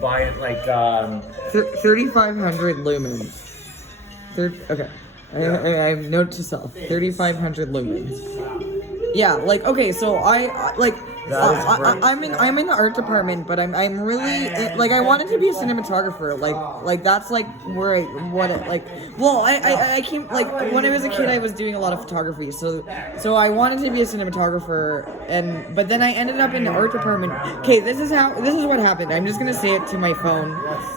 Buy it like 3,500 lumens. Okay. I have note to self. 3,500 lumens. Yeah, like okay, so I'm in the art department, but I'm really like I wanted to be a cinematographer. Like that's like where I came like when I was a kid I was doing a lot of photography, so I wanted to be a cinematographer, but then I ended up in the art department. Okay, this is what happened. I'm just gonna say it to my phone,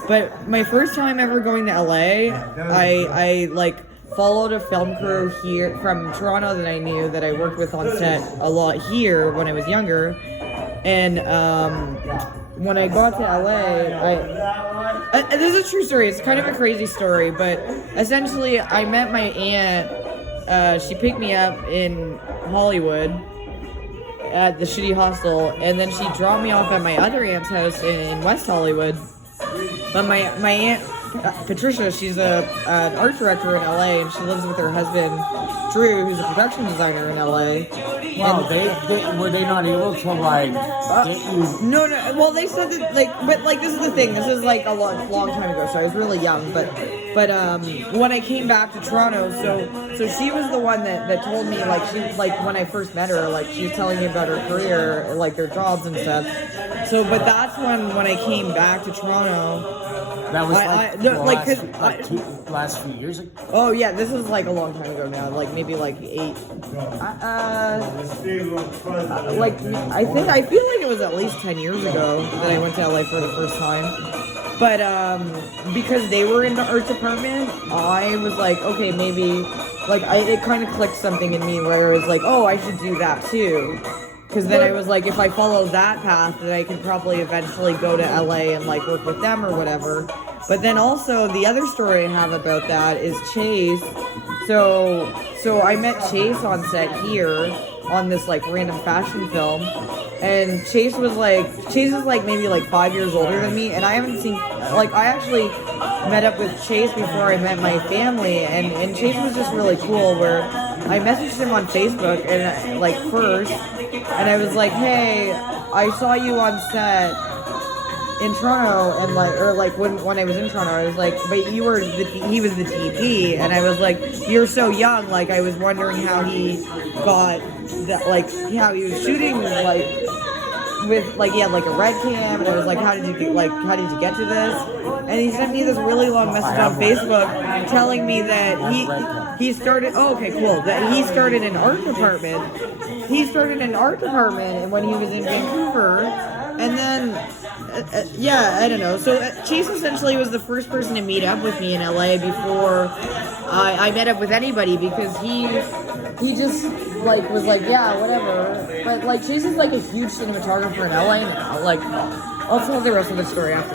but my first time ever going to LA, I like followed a film crew here from Toronto that I knew that I worked with on set a lot here when I was younger, and when I got to LA, this is a true story. It's kind of a crazy story, but essentially I met my aunt. She picked me up in Hollywood at the shitty hostel, and then she dropped me off at my other aunt's house in West Hollywood. But my aunt Patricia, she's an art director in LA, and she lives with her husband Drew, who's a production designer in LA. Wow, were they not able to like get you? No. Well, they said that but this is the thing. This is like a long time ago, so I was really young. But when I came back to Toronto, so she was the one that told me when I first met her, like she was telling me about her career, like their jobs and stuff. So, but that's when I came back to Toronto. That was last few years ago. Oh yeah, this was like a long time ago now, like maybe like 8. I feel like it was at least 10 years ago that I went to LA for the first time. But because they were in the art department, I was like, okay, maybe it kind of clicked something in me where it was like, oh, I should do that too. Because then I was like, if I follow that path, then I could probably eventually go to LA and like work with them or whatever. But then also the other story I have about that is Chase. So I met Chase on set here on this like random fashion film, and Chase is like maybe like 5 years older than me, and I haven't seen I actually met up with Chase before I met my family, and Chase was just really cool. Where I messaged him on Facebook and first. And I was like, hey, I saw you on set in Toronto, and when I was in Toronto, I was like, but he was the DP, and I was like, you're so young, like I was wondering how he got that, like how he was shooting with he had like a red cam, and I was like, how did you get to this? And he sent me this really long message on Facebook telling me that he started. Oh, okay, cool. That he started an art department. He started an art department when he was in Vancouver, and then I don't know. So Chase essentially was the first person to meet up with me in LA before I met up with anybody, because he just was like, yeah, whatever. But Chase is like a huge cinematographer in LA now. I'll tell the rest of the story after.